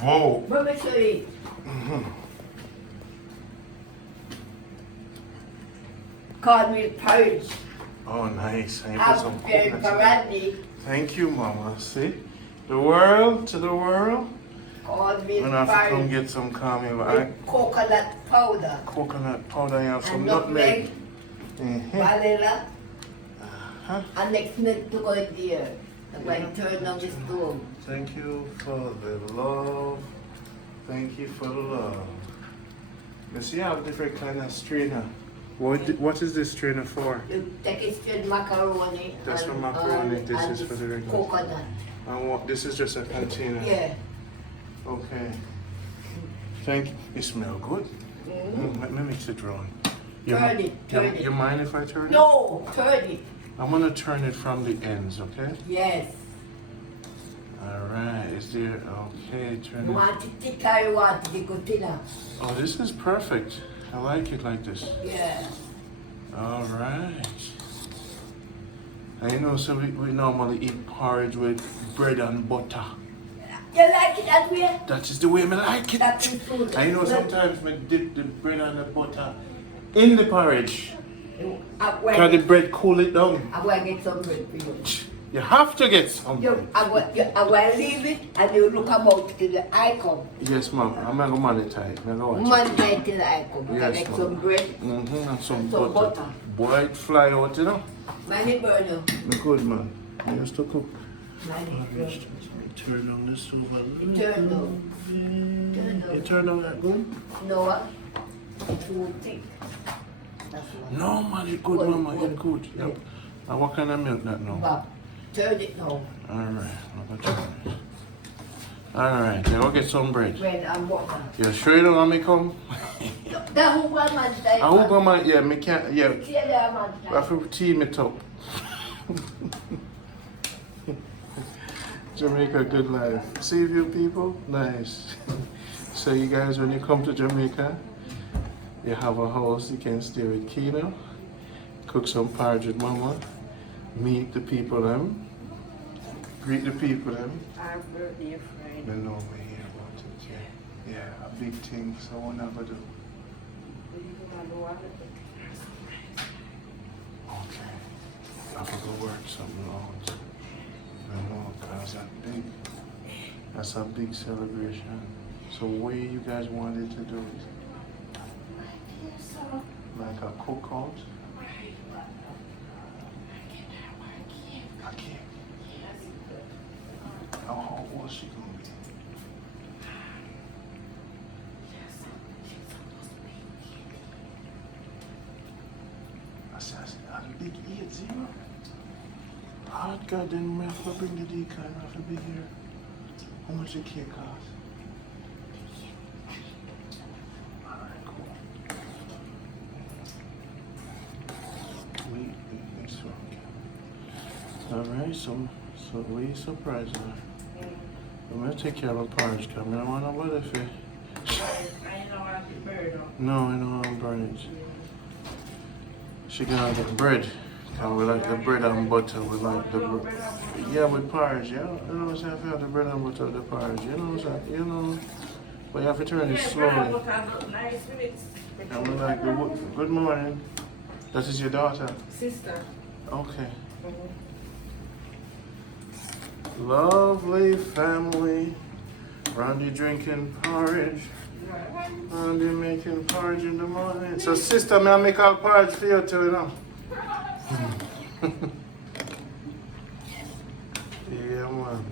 Whoa. Let me see. Cornmeal porridge. Oh, nice. And you put I'm some preparing for coconut. Rondie. Thank you, Mama. See? The world to the world. Cornmeal We're gonna have to come porridge get some cornmeal. with coconut powder Coconut powder and some and nutmeg. nutmeg, vanilla, Huh? and next minute to go in there. I'm going to turn on the stove. Thank you for the love. Thank you for the love. You see, I have different kind of strainer. What is this strainer for? You take a straight macaroni. That's and, for macaroni. This and is for the regular. coconut. And what? This is just a container. Yeah. Okay. Thank you. It smells good. Let me mix it wrong. Turn it. You mind if I turn it? No, turn it. I'm gonna turn it from the ends, okay? Yes. Alright, is there, okay, turn You it. want it thick or you want it good thinner? Oh, this is perfect. I like it like this. Yeah. Alright. And you know, so we normally eat porridge with bread and butter. You like it that way? That is the way I like it. That's the food. And you know, sometimes we dip the bread and the butter in the porridge. Can the bread cool it down? I'm going to get some bread for you. You have to get some. I'm going to leave it and you look about till the icon. Yes, ma'am. I'm going to monitor it. I'm going to watch it. Monday till the icon. You can Yes, get ma'am. some bread. And some Some butter. butter. Boy, it fly out, you know. Mine burner. Good, man. I used to cook. Mine burner. Turn on this stove a little. Turn down. You turn on that good? No, too thick. That's why. No, man, it's good, mama. It's good. Yep. And what kind of milk that now? But turn it now. Alright, I'm going to turn it. Alright, now we'll get some bread. Bread and butter. You sure you don't want me come? That who one man type. I hope I'm, yeah, me can't, yeah. See that man I have type. to team it up. Jamaica, good life. See you people? Nice. So you guys, when you come to Jamaica, you have a house, you can stay with Kino, cook some porridge with mama, meet the people them, greet the people them. Our birthday Friday. They know me here about it, yeah. Yeah, a big thing, so we'll never do. Okay. I have to go work something out. I know, cause that's a big celebration. So where you guys wanted to do it? Like a cookout? I can't. How old was she gonna be? I said, a big 80? Hard God, then we have to bring the decon, we have to be here. How much the cake cost? Alright, cool. Wait, so alright, so we surprised her. I'm gonna take care of the porridge, cause I don't want nobody to No, I know I'm burn it. She gonna get bread. Cause we like the bread and butter. We like the bread. Yeah, with porridge. Yeah, you know what I'm saying? If you have the bread and butter with the porridge, you know what I'm saying? You know. But you have to turn it slowly. And we like the good morning. That is your daughter. Sister. Okay. Lovely family. Rondie drinking porridge. Rondie making porridge in the morning. So sister, may I make our porridge for you too, you know? Yeah, man.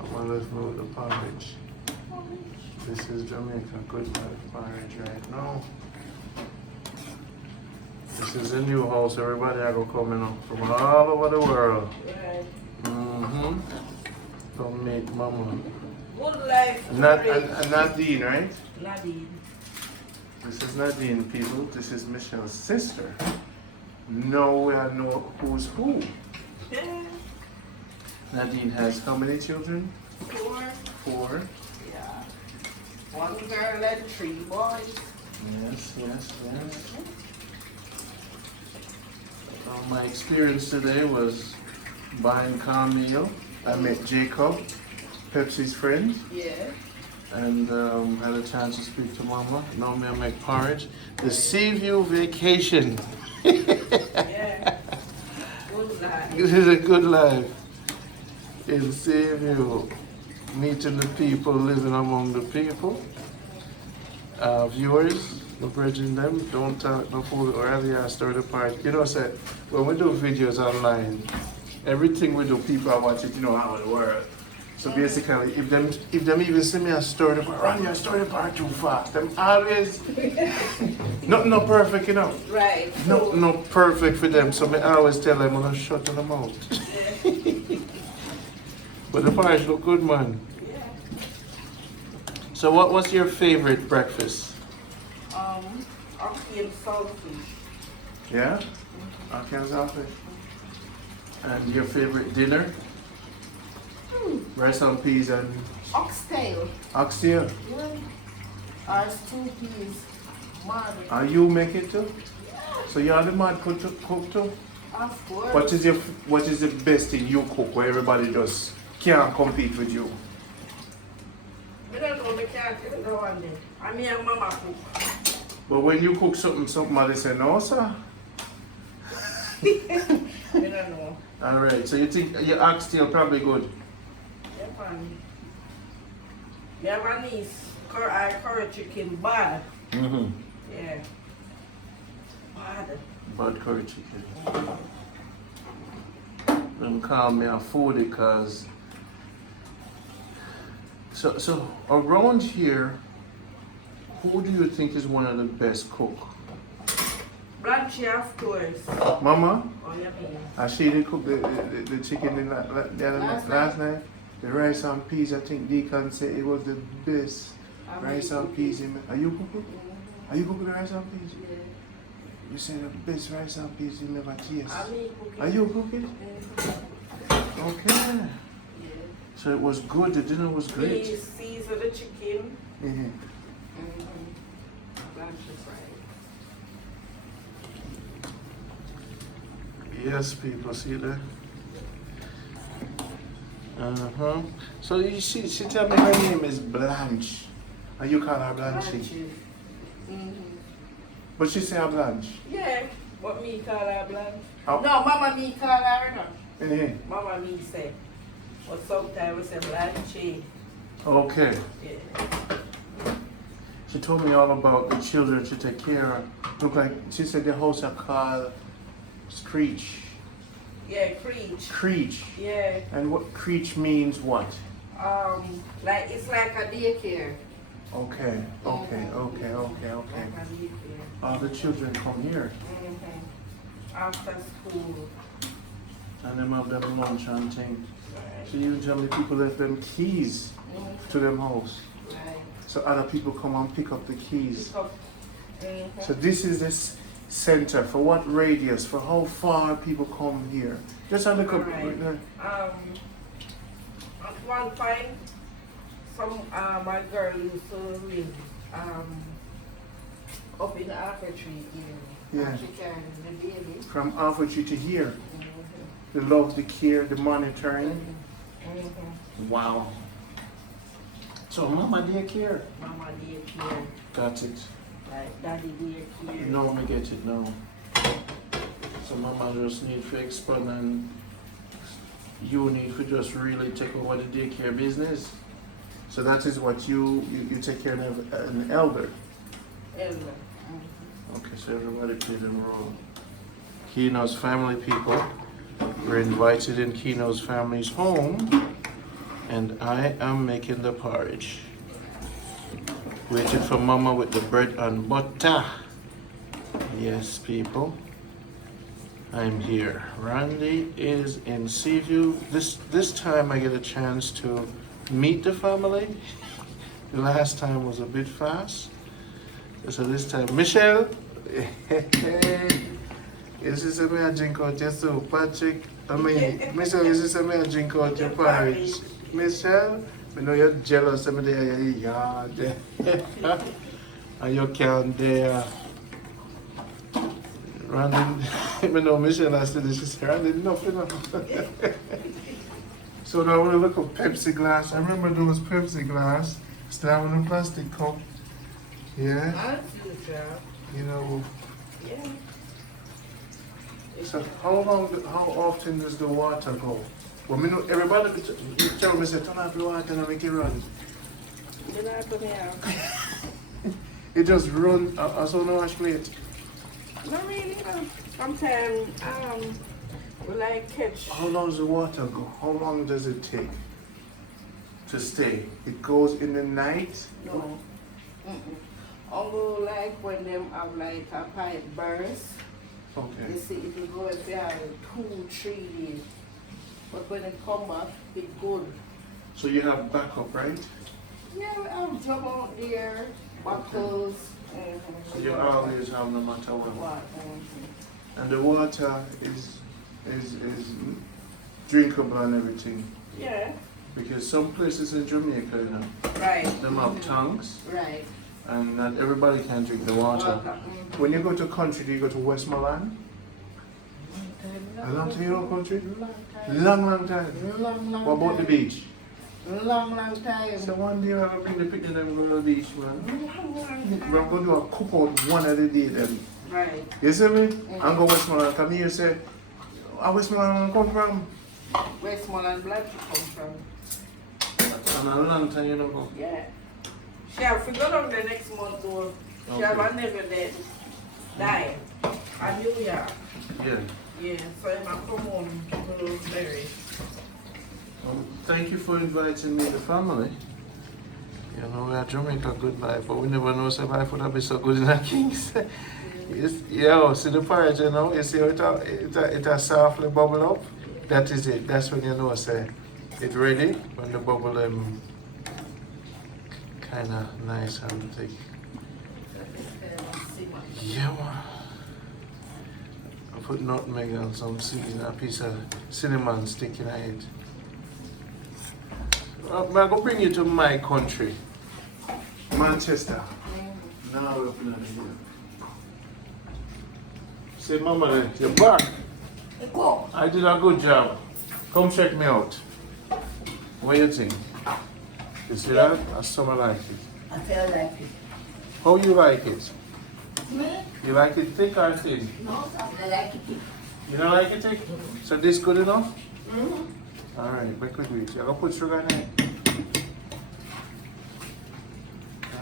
I'm gonna let's move the porridge. This is Jamaica good life porridge right now. This is a new house. Everybody I go coming up from all over the world. Come meet mama. Good life. Nadine, right? Nadine. This is Nadine, people. This is Michelle's sister. Now I know who's who. Nadine has how many children? 4. 4. Yeah. 1 girl and 3 boys. Yes. My experience today was buying Cornmeal. I met Jacob, Pepsi's friend. Yeah. and had a chance to speak to Mama. Now me I make porridge. The Seaview vacation. Yeah. Good life. It is a good life in Seaview. Meeting the people, living among the people. Viewers, bridging them, don't talk no fool or earlier start the part. You know, say when we do videos online, everything we do, people are watching, you know, how it works. So basically, if them even see me a story the part, run your story part too fast. Them always nothing no perfect, you know. Right. No perfect for them. So I always tell them I'm gonna shut them out. But the porridge look good, man. Yeah. So what's your favorite breakfast? Ackee and saltfish. Yeah? Okay, saltfish. And your favorite dinner? Rice and peas and Oxtail. oxtail. Yeah. Or stew peas. Mud. Are you make it too? So you are the mad cook too? Of course. What is the best thing you cook where everybody just can't compete with you? I don't know, I can't do one day. I mean, Mama cook. But when you cook somebody say no, sir. I don't know. Alright, so you think your oxtail probably good? Yeah, funny. Me have a niece, I curry chicken bad. Mm-hmm. Yeah. Bad. Bad curry chicken. Them call me a foodie because so around here, who do you think is one of the best cook? Blanche, of course. Mama? Oh, yeah, me. She did cook the chicken last night. The rice and peas, I think Deacon said it was the best rice and peas. Are you cooking? Are you cooking the rice and peas? Yeah. You said the best rice and peas you never taste. I mean, cooking. Are you cooking? Okay. Yeah. So it was good, the dinner was We great. season the chicken. Mm-hmm. Blanche fried. Yes, people, see that? Uh-huh. So you see, she tell me her name is Blanche. And you call her Blanche. Mm-hmm. But she say her Blanche. Yeah, what me call her Blanche? Oh. No, Mama me call her no. Mm-hmm. Mama me say. But sometimes we say Blanche. Okay. Yeah. She told me all about the children she take care of. Look like, she said the house are called Screech. Yeah, Creech. Creech. Yeah. And what Creech means what? Like it's like a daycare. Okay. Like a daycare. All the children come here. After school. And them have them lunch and thing. So usually people left them keys to them house. Right. So other people come and pick up the keys. Pick up. So this is this center. For what radius? For how far people come here? Just a look up. Right. At one point, my girl used to live up in the apple tree area. Yeah. She carried the baby. From Alpha to here. The love, the care, the monitoring. Wow. So Mama daycare. Mama daycare. Got it. Like daddy daycare. No, me get it now. So Mama just need to expand and you need to just really take over the daycare business. So that is what you take care of an elder. Elder. Okay, so everybody play them role. Keno's family people. We're invited in Keno's family's home, and I am making the porridge. Waiting for Mama with the bread and butter. Yes, people. I'm here. Rondie is in Seaview. This time I get a chance to meet the family. The last time was a bit fast. So this time, Michelle. Is this me I drink out your soup, Patrick? Michelle, is this me I drink out your porridge? Michelle, I know you're jealous of me there in your yard. And you can't there. Rondie, I know Michelle has to do this. She said, Rondie, nothing. So now I want to look at Pepsi glass. I remember those Pepsi glass. Still having a plastic cup. Yeah. I see the job. You know. Yeah. So how often does the water go? Well, me know everybody tell me say turn off the water and make it run. You're not gonna have. It just run. I saw no wash plate. Not really, no. Sometimes, we like catch. How long does the water go? How long does it take to stay? It goes in the night? No. Although like when them have like a pipe burst, Okay. you see it will go if you have 2-3 days. But when it come back, it's good. So you have backup, right? Yeah, we have drum out there, bottles. So you always have no matter what. What? And the water is drinkable and everything. Yeah. Because some places in Jamaica, you know, Right. them have tanks. Right. And not everybody can drink the water. When you go to country, do you go to Westmoreland? A long time you go country? Long time. Long What about the beach? Long time. So one day I'm gonna bring the picnic and go to the beach, man. We're gonna do a cookout one of the day then. Right. You see me? I'm going to Westmoreland. Come here, say, Westmoreland come from? Westmoreland blood to come from. And a long time you know go. Yeah. She have to go down the next month though. She have a never dead. Die. A New Year. Yeah. Yeah, so I'm come home to bury. Thank you for inviting me, the family. You know, we are Jamaica good life, but we never know so life would have been so good in a Kings. Yes, yeah, see the porridge, you know, you see how it softly bubble up? That is it. That's when you know, say, it's ready, when the bubble kind of nice and thick. Yeah, man. I put nutmeg and some seasoning, a piece of cinnamon stick in it. I'm going to bring you to my country, Manchester. Now we're opening it here. Say, Mama, you're back. I did a good job. Come check me out. What do you think? You see that? I summer like it. I feel like it. How you like it? Me? You like it thick or thin? No, I like it. You don't like it thick? So this good enough? Mm-hmm. Alright, back with it. You're going to put sugar in it?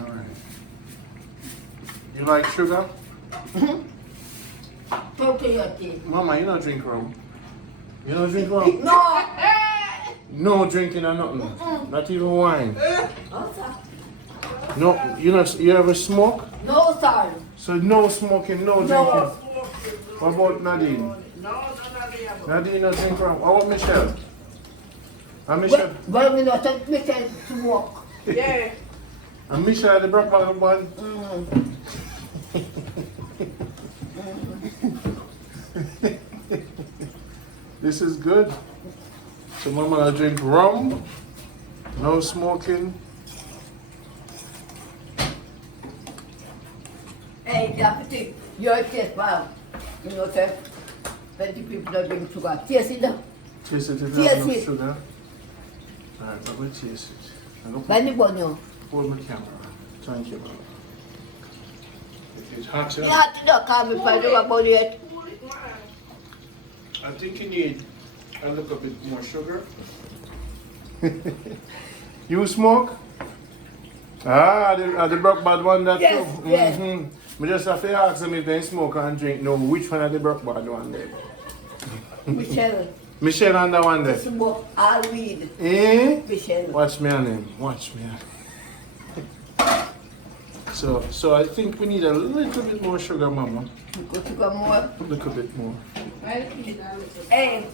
Alright. You like sugar? Mm-hmm. Talk to your team. Mama, you don't drink rum. You don't drink rum? No! No drinking or nothing? Mm-mm. Not even wine? No, sir. No, you ever smoke? No, sir. So no smoking, no drinking. No. What about Nadine? No, Nadine. Nadine no drink rum. How about Michelle? And Michelle? Well, we not take Michelle to walk. Yeah. And Michelle the black bag one? Mm-hmm. This is good. So Mama I drink rum, no smoking. Hey, Deputy, your taste, wow. You know, sir, 20 people don't drink sugar. Taste it now. Taste it if you Taste have enough it. sugar. Alright, I'm going to taste it. I'm going to Bani bonyo. hold my camera. Thank you, Mama. It's hot, You yeah? have to not come if I do about it. I think you need a little bit more sugar. You smoke? Ah, the broke bad one that Yes, too. yes. Mm-hmm. I just have to ask them if they smoke and drink. No, which one of the broke bad one there? Michelle, Michelle and the one there. smoke all weed. Eh? Michelle. Watch me on him. Watch me on. So I think we need a little bit more sugar, Mama. Go to go more. A little bit more. Hey,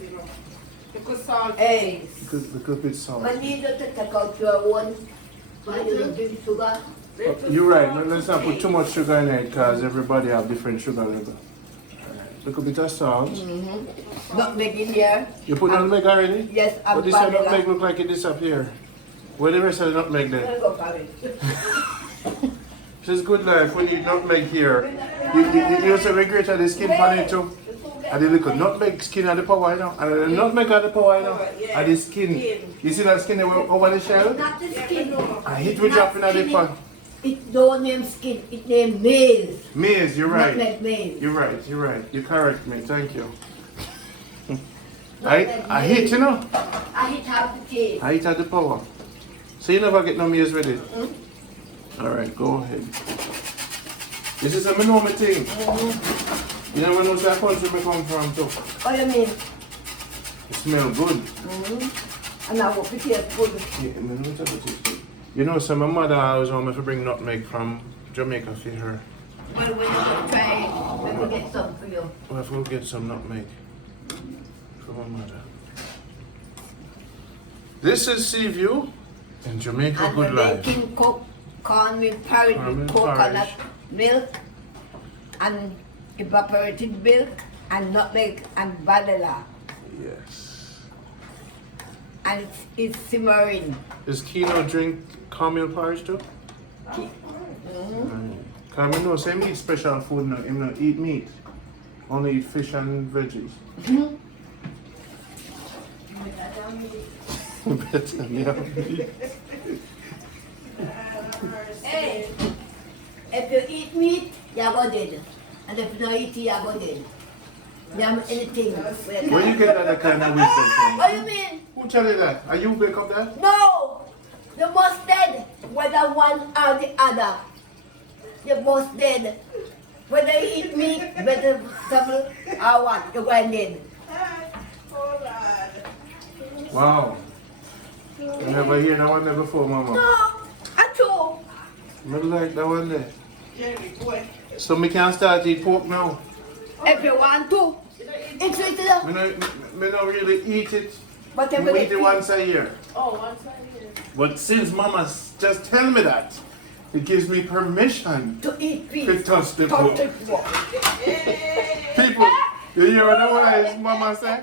Because salt. hey. Little bit salt. When you don't take out your own, when you don't drink sugar, You're right. No, let's not put too much sugar in it because everybody have different sugar level. Little bit of salt. not making here. You put nutmeg already? Yes, I'm But this nutmeg look like it disappear. Where the rest of the nutmeg there? Go for it. This is good life when you nutmeg here. You also regret the skin on it too. And the little nutmeg skin of the power, you know. And the nutmeg of the power, you know. Yeah. And the skin. You see that skin over the shell? Not the skin. And it will drop in the pan. It don't name skin, it name maize. Maize, you're right. Nutmeg maize. You're right, you're right. You correct me, thank you. I hate, you know. I hit half the taste. I eat at the power. So you never get no maize with it? Alright, go ahead. This is a normal thing. You never know where country me come from too. What do you mean? It smells good. And I hope it tastes good. Yeah, me know it tastes good. You know, so my mother always want me to bring nutmeg from Jamaica for her. Well, when you try, let me get some for you. Well, if we'll get some nutmeg for my mother. This is Seaview in Jamaica And Good we're Life. making cornmeal porridge Cornmeal with coconut porridge. milk and evaporated milk and nutmeg and vanilla. Yes. And it's simmering. Does Kino drink cornmeal porridge too? Right. Cause I know some eat special food now, him not eat meat. Only eat fish and veggies. Better me have meat. Hey, if you eat meat, you go dead. And if you don't eat it, you go dead. You have anything. Where you get that kind of wisdom from? What do you mean? Who tell you that? Are you wake up that? No! You must dead, whether one or the other. You must dead. Whether you eat meat, vegetable, or what, you're going dead. Wow. You never hear that one there before, Mama. No, at all. I like that one there. So me can start eat pork now. If you want to. It's it. Me not really eat it. But We eat it once a year. Oh, once a year. But since Mama just tell me that, it gives me permission To eat to beef. touch the pork. Touch it pork. People, you hear what the wise Mama say?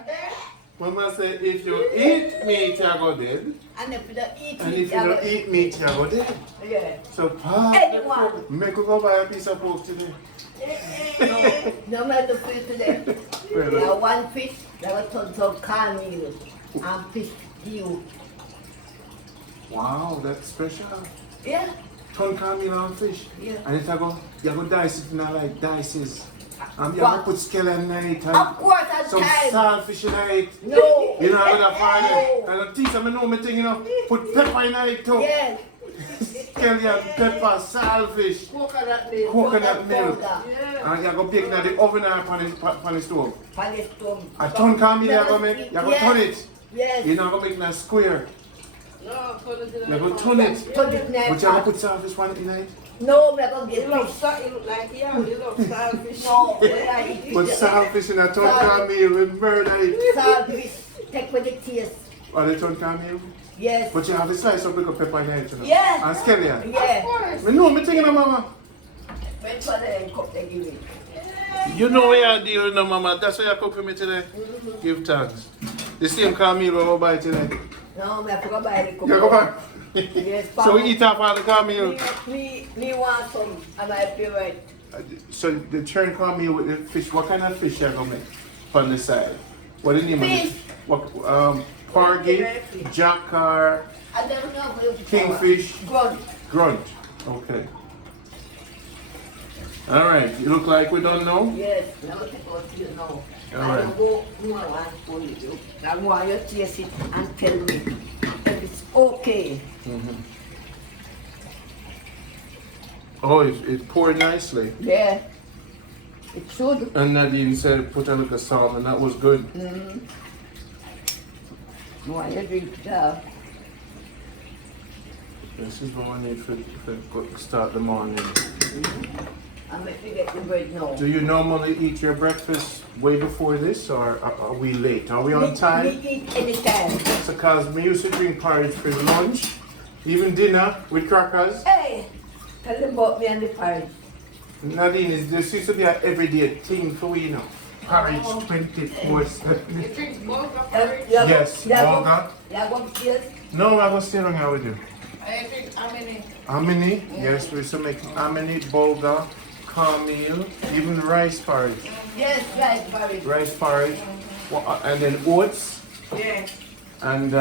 Mama say, if you eat meat, you go dead. And if you don't eat And it, if you don't eat meat, you go dead. Yeah. So, pa, Anyone. make we go buy a piece of pork today. No matter food today. Well, There one fish, there was some cornmeal and fish stew. wow, that's special. Yeah, Ton cornmeal and fish. Yeah. And if you go dice it in like dices. And you What? go put skeleton in it of and course I some tried. saltfish in it. No. You know, I'm gonna find it. No. And the teacher, I know my thing, you know, put pepper in it too. Yes. Skeleton, pepper, saltfish, Coconut milk. coconut milk. powder. Yeah. And you go bake in the oven or on the stove. Palace stone. A ton cornmeal you go make, you go turn it. Yes. You know, go make it a square. No, put it in You the go turn it. Put it next. But you go put saltfish one in it. No, we're going to You get look, fish. you look like you look starfish. No, when I eat But fish, saltfish in a ton cornmeal with murder it. saltfish, take with the taste. Or the ton cornmeal. Yes. But you have the slice of little pepper in it, you know. Yes. And skeleton. Yeah. Me know, me thinking of Mama. When for the cup they give it. You know where I deal with no Mama. That's why you cook for me today. Give thanks. The same cornmeal we will buy today. No, I forgot buy the cup. You go back. Yes, So we eat off all the cornmeal. Me want some, and my favorite. So the churn cornmeal with the fish. What kind of fish you gonna make on the side? What the name of it? Fish. What porgy, jackar, I don't know if it's kingfish, Grunt. grunt. Okay. All right. You look like we don't know. Yes, now take out you know. All I right. don't go more one for you. I want you to taste it and tell me if it's okay. Oh, it poured nicely. Yeah. It should. And Nadine said put a little salt, and that was good. Want you drink This is what I need for start the morning. and make me get the bread now. Do you normally eat your breakfast way before this, or are we late? Are we on time? We eat anytime. So, cause we used to drink porridge for lunch, even dinner with crackers. Hey, tell them about me and the porridge. Nadine, this used to be an everyday thing for we, you know. Porridge 24/7. You drink both of Yes, burger. You go upstairs? No, I was still on how we do. I drink how many? Amini, yes, we used to make amini, bulgur, cornmeal, even rice porridge. Yes, right, Barry. Rice porridge, and then oats, Yeah. and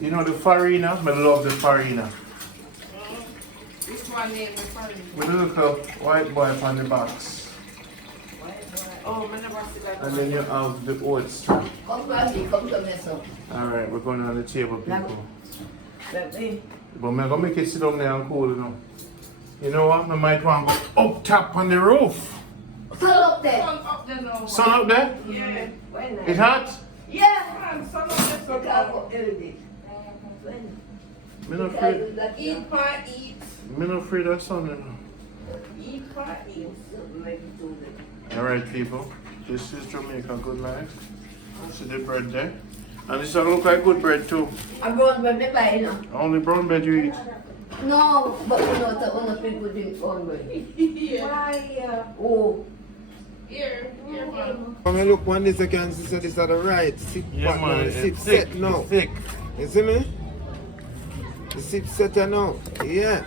you know the farina. I love the farina. Which one name is funny? With a little white boy on the box, Oh, I never see that. and then you have the oats. Come, Randy, come to me, so. All right, we're going on the table, people. Let me. But I'm gonna make it sit down there and cool, you know. You know what? I might want to go up top on the roof. Sun up there. Sun up there now. Sun up there? Yeah. When It hot? Yeah. Man, sun up there. Look out for everything. Me not afraid. Eat, pa, eat. Me not afraid of sun, you know. Eat, pa, eat. All right, people. This is Jamaica Good Life. See the bread there? And this look like good bread too. I'm going to me buy, you know. Only brown bread you eat. No, but you know, the only people drink cornmeal. Yeah. Oh. Here, man. When I look on this, I can see so this is the right sip Yeah, part man. now. The sip It's thick. set now. It's thick. You see me? The sip set now. Yeah.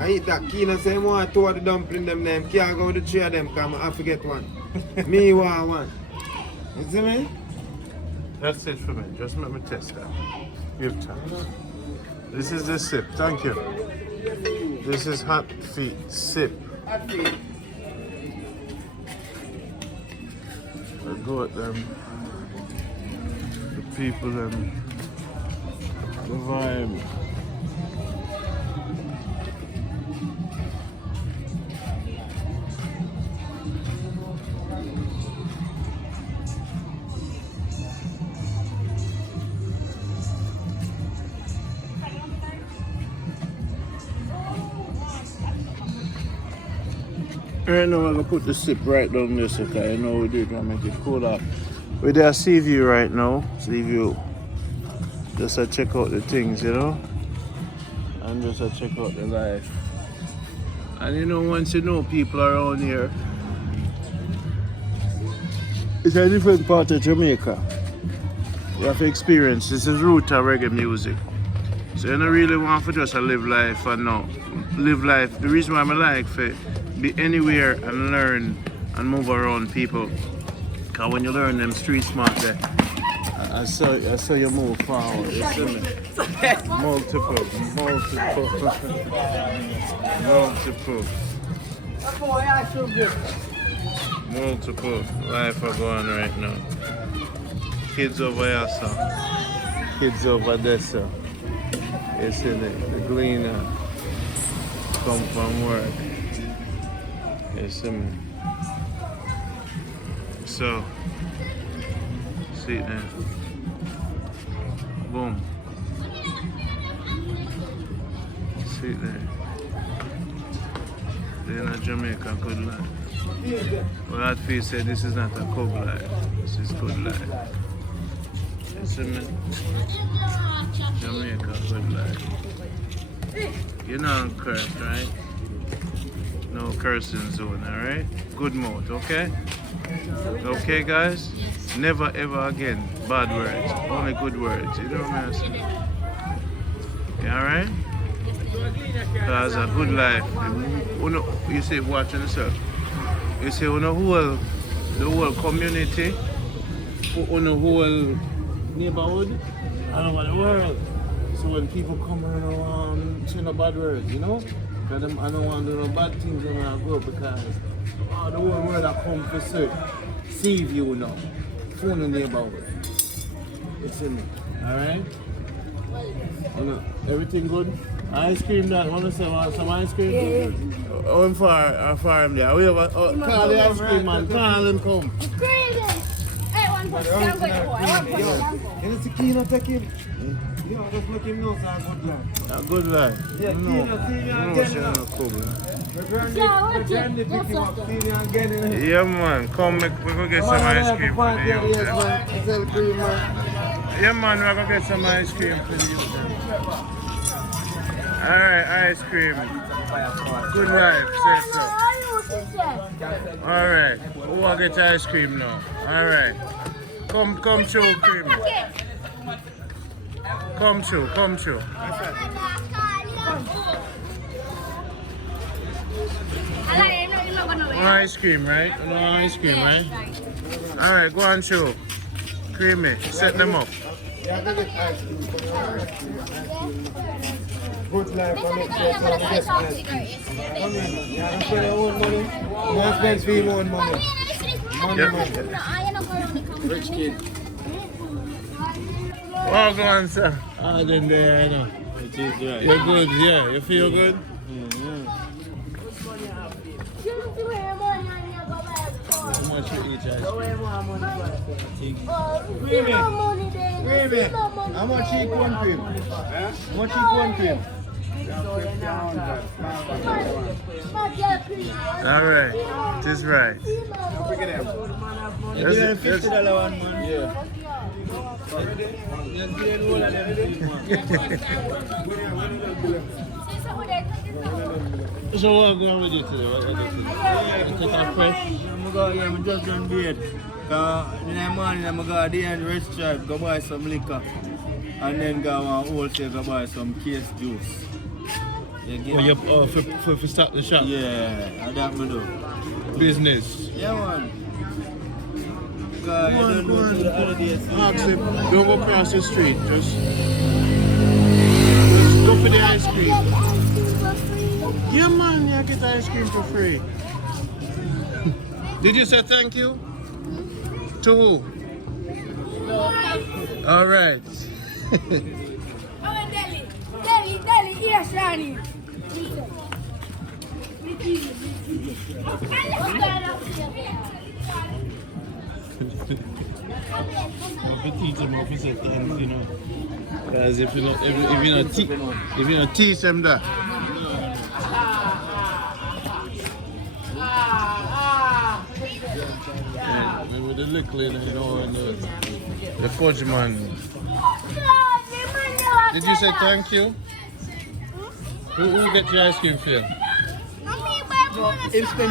I eat that key and say, I want two of the dumpling them name. Can't go with the three of them because I forget one. Me want one. You see me? That's it for me. Just let me test that. Give time. This is the sip. Thank you. This is hot feet sip. Happy. I got them. The people them. The vibe. Right now I'm gonna put the sip right down this, okay? I know we did want to make it cool up. We're there sea view right now. Sea view. Just to check out the things, you know? And just to check out the life. And you know, once you know people around here, it's a different part of Jamaica. You have to experience. This is root of reggae music. So you don't really want to just live life and not live life. The reason why I like for be anywhere and learn and move around people. Because when you learn them street smart there, I saw you move forward. You see me? Multiple. Multiple life are going right now. Kids over here, sir. Kids over there, sir. You see the gleaner come from work. You see me? So, see it there. Boom. See it there. They're in Jamaica, good life. Well, that feel said this is not a good life. This is good life. You see me? Jamaica, good life. You know I'm cursed, right? No cursing zone, alright? Good mouth, okay? Okay, guys? Never ever again bad words, only good words. You know what I'm saying? You alright? Because a good life, you say watching yourself. You say on the whole community, on the whole neighborhood, all over the world. So when people come around, say no bad words, you know? Because I don't want to do no bad things when I grow because the whole world I come to save you now. Phone the neighborhood. You see me? Alright? Everything good? Ice cream that want to say want some ice cream? Yeah. I'm far him there. We have call the ice cream man, call him come. And it's a key not take him. You know, just make him know it's a good life. A good life. Yeah, yeah, man. Come, we go get some ice cream for the youth. Yeah, man, we're going to get some ice cream for the youth. Alright, ice cream. Good life, say so. Alright, who will get ice cream now? Alright. Come show cream. Come show. ice cream, right? No ice cream, right? Alright, go on, show. Creamy. Set them up. Yeah, I get ice cream. Good life for next year, so I get ice cream. Come in. You have to spend your own money. You have to spend for your own money. Money. Rich kid. Well, go on, sir. Oh, then there, I know. You're good, yeah. You feel good? How much you eat, ice cream? How much you corn cream? How much you corn cream? Alright, this is right. $50 one, man. Yeah. So what going with you today? What you doing today? You take a fresh? I'm just done bed. Because in the morning, I'm going to the restaurant, go buy some liquor. And then go on wholesale, go buy some case juice. For start the shop? Yeah, that's what I do. Business? Yeah, man. Because you don't go to the holidays. Ask him, don't go across the street, just go for the ice cream. Yeah, man, you get ice cream for free. Did you say thank you? To who? All right. Deli, yes, Rani. Because if you not teach them that. Yeah, with the liquor, you know, and the fudge man. Did you say thank you? Who get your ice cream for you?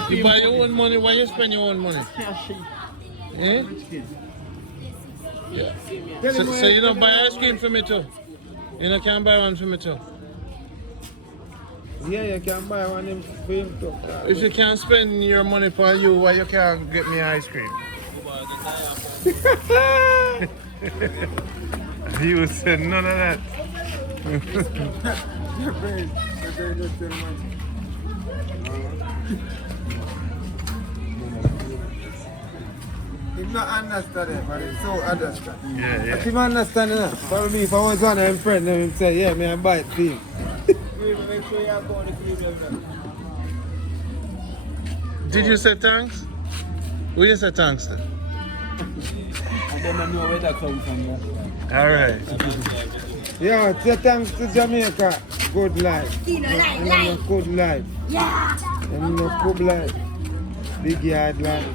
You buy your own money, why you spend your own money? Eh? Yeah. So you don't buy ice cream for me too? You know, can't buy one for me too? Yeah, you can buy one for him too. If you can't spend your money for you, why you can't get me ice cream? You said none of that. He's not understanding, but he's so understanding. Yeah, If you understand enough, for me, if I was one of them friends, then he'd say, yeah, me I buy it for him. Make sure you have all the cream. Did you say thanks? Who you say thanks to? I don't know where that comes from. All right. Yeah, say thanks to Jamaica. Good life. Good life. Yeah. Good life. Big yard life.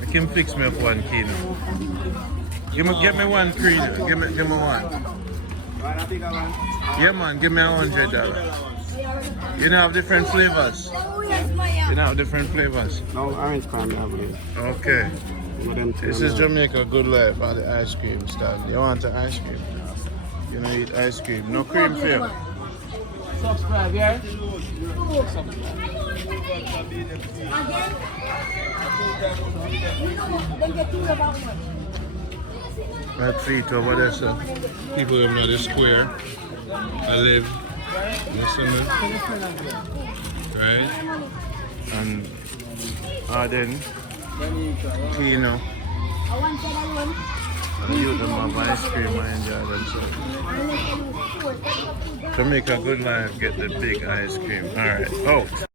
I can fix me up one kilo. Get me one creed. Give me one. Yeah, man. Give me $100. You know have different flavors. You know have different flavors. No, orange caramel, I believe. Okay. This is Jamaica Good Life at the ice cream stand. You want the ice cream? You know eat ice cream. No cream for you. Subscribe, yeah? That feet over there, so people who know the square. I live. Listen, right? And Arden, Kino. And you them have ice cream, I enjoy them so. To make a good life, get the big ice cream. Alright, out.